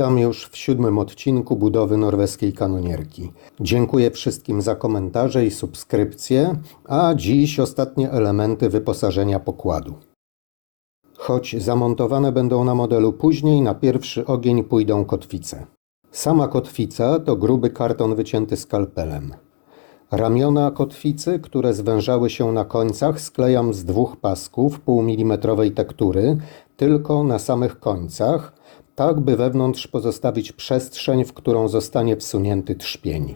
Witam już w 7. odcinku budowy norweskiej kanonierki. Dziękuję wszystkim za komentarze i subskrypcje, a dziś ostatnie elementy wyposażenia pokładu. Choć zamontowane będą na modelu później, na pierwszy ogień pójdą kotwice. Sama kotwica to gruby karton wycięty skalpelem. Ramiona kotwicy, które zwężały się na końcach, sklejam z 2 pasków półmilimetrowej tektury, tylko na samych końcach, tak by wewnątrz pozostawić przestrzeń, w którą zostanie wsunięty trzpień.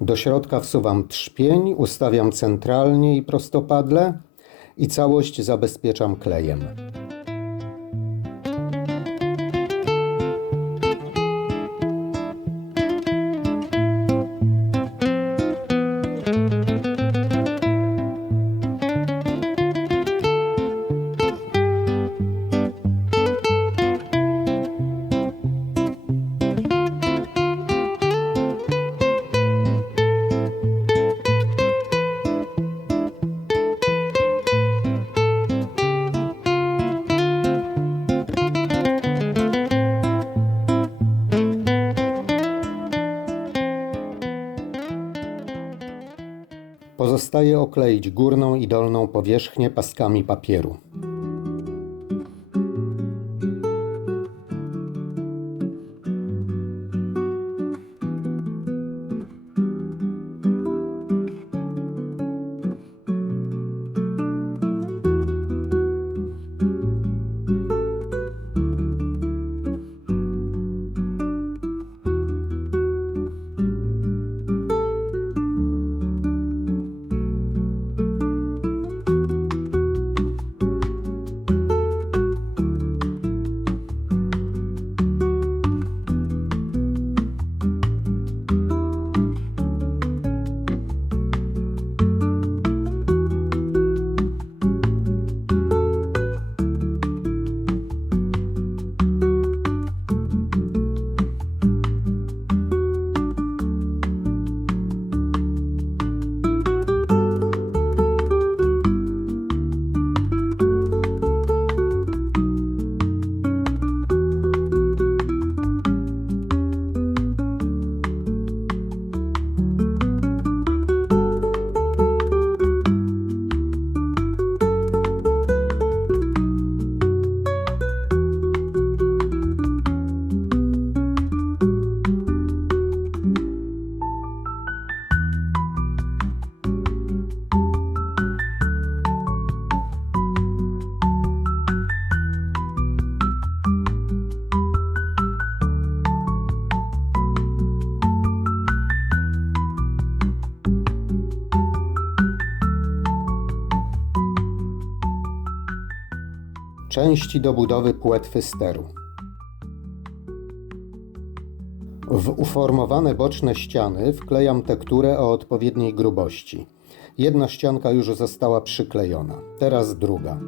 Do środka wsuwam trzpień, ustawiam centralnie i prostopadle i całość zabezpieczam klejem. Pozostaje okleić górną i dolną powierzchnię paskami papieru. Części do budowy płetwy steru. W uformowane boczne ściany wklejam tekturę o odpowiedniej grubości. Jedna ścianka już została przyklejona, teraz druga.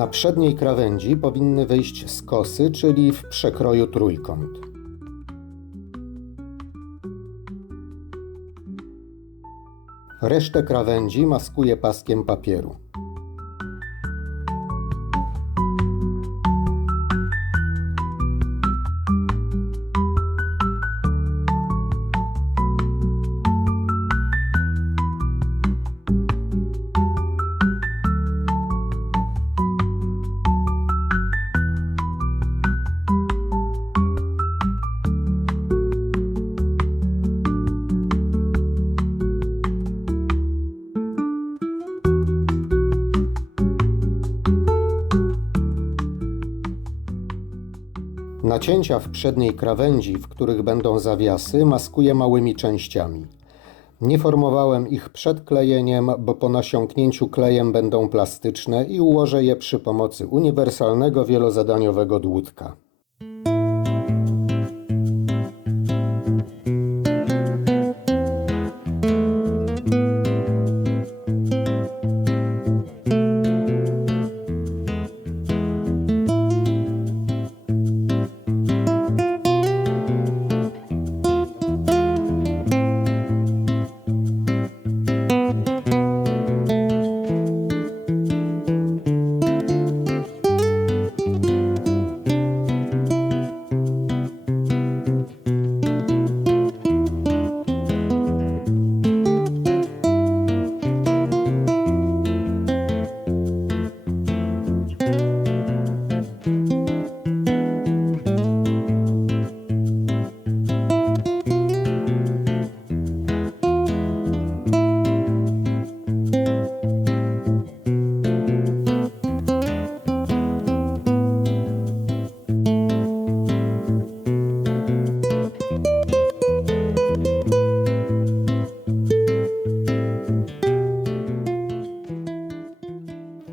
Na przedniej krawędzi powinny wyjść skosy, czyli w przekroju trójkąt. Resztę krawędzi maskuję paskiem papieru. Nacięcia w przedniej krawędzi, w których będą zawiasy, maskuję małymi częściami. Nie formowałem ich przed klejeniem, bo po nasiąknięciu klejem będą plastyczne i ułożę je przy pomocy uniwersalnego wielozadaniowego dłutka.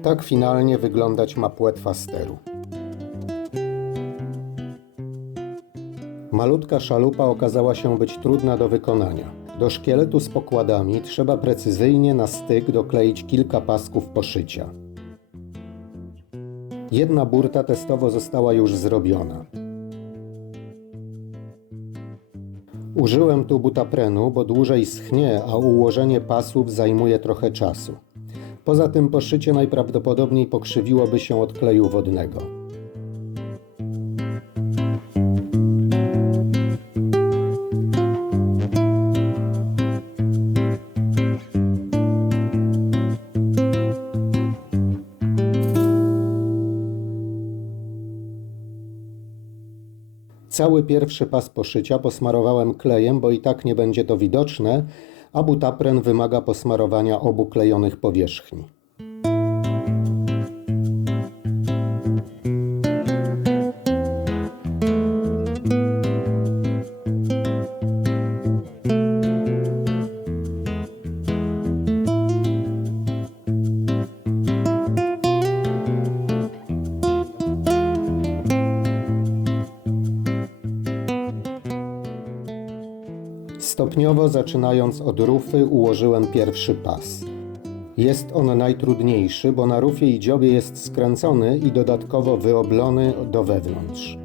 Tak finalnie wyglądać ma płetwa steru. Malutka szalupa okazała się być trudna do wykonania. Do szkieletu z pokładami trzeba precyzyjnie na styk dokleić kilka pasków poszycia. Jedna burta testowo została już zrobiona. Użyłem tu butaprenu, bo dłużej schnie, a ułożenie pasów zajmuje trochę czasu. Poza tym poszycie najprawdopodobniej pokrzywiłoby się od kleju wodnego. Cały pierwszy pas poszycia posmarowałem klejem, bo i tak nie będzie to widoczne, a butapren wymaga posmarowania obu klejonych powierzchni. Stopniowo, zaczynając od rufy, ułożyłem pierwszy pas. Jest on najtrudniejszy, bo na rufie i dziobie jest skręcony i dodatkowo wyoblony do wewnątrz.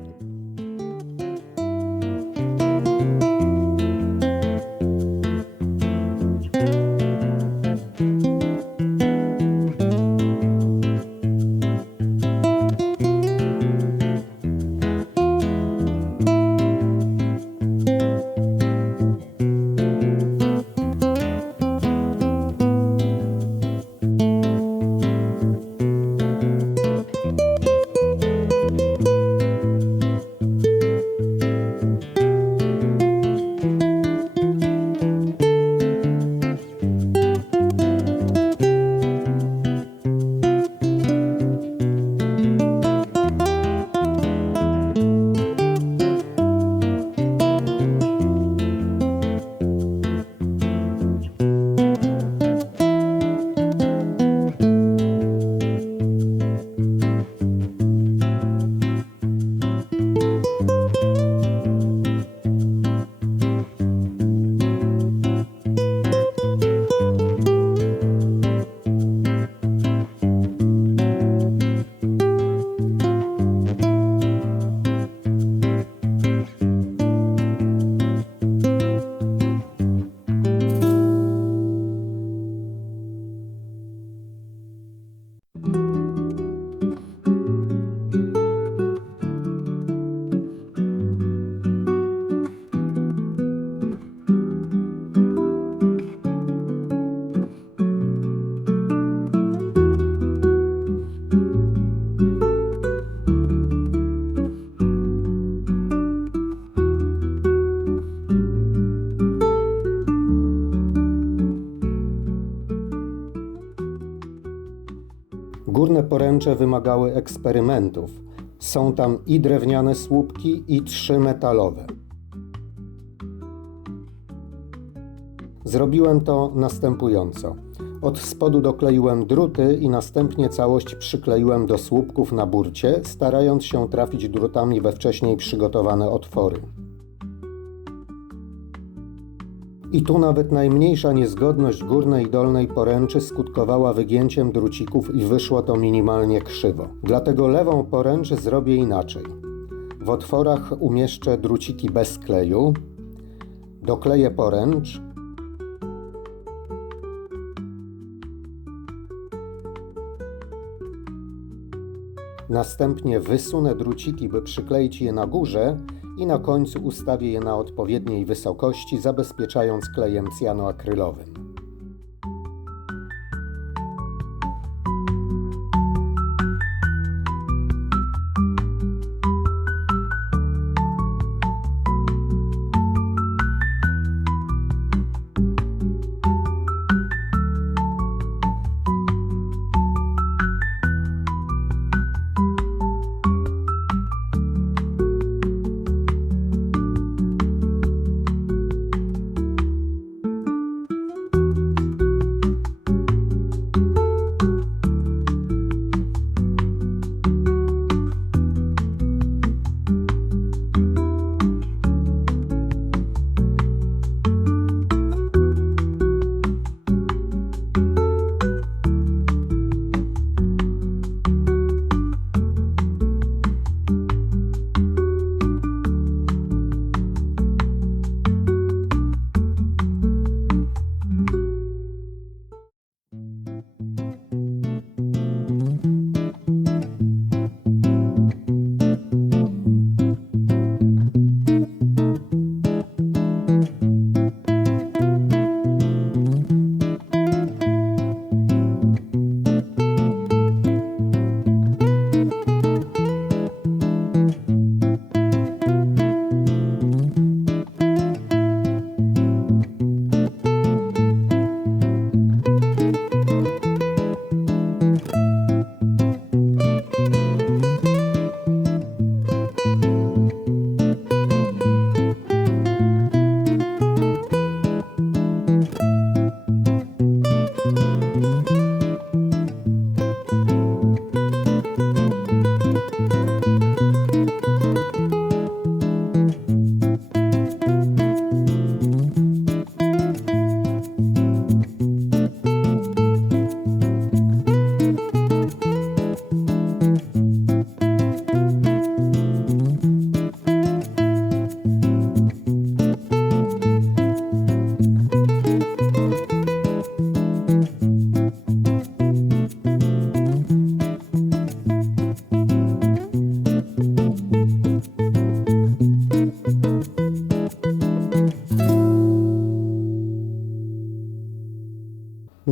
Górne poręcze wymagały eksperymentów. Są tam i drewniane słupki, i 3 metalowe. Zrobiłem to następująco. Od spodu dokleiłem druty i następnie całość przykleiłem do słupków na burcie, starając się trafić drutami we wcześniej przygotowane otwory. I tu nawet najmniejsza niezgodność górnej i dolnej poręczy skutkowała wygięciem drucików i wyszło to minimalnie krzywo. Dlatego lewą poręcz zrobię inaczej. W otworach umieszczę druciki bez kleju, dokleję poręcz, następnie wysunę druciki, by przykleić je na górze i na końcu ustawię je na odpowiedniej wysokości, zabezpieczając klejem cyjanoakrylowym.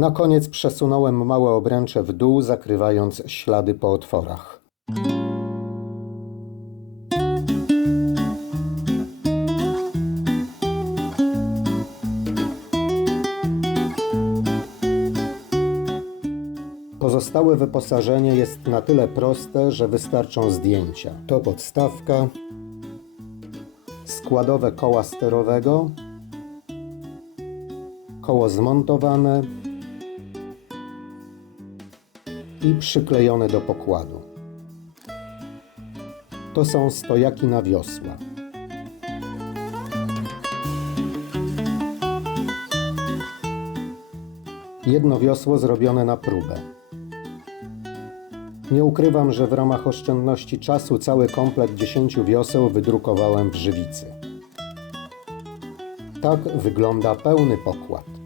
Na koniec przesunąłem małe obręcze w dół, zakrywając ślady po otworach. Pozostałe wyposażenie jest na tyle proste, że wystarczą zdjęcia. To podstawka, składowe koła sterowego, koło zmontowane i przyklejone do pokładu. To są stojaki na wiosła. Jedno wiosło zrobione na próbę. Nie ukrywam, że w ramach oszczędności czasu cały komplet 10 wioseł wydrukowałem w żywicy. Tak wygląda pełny pokład.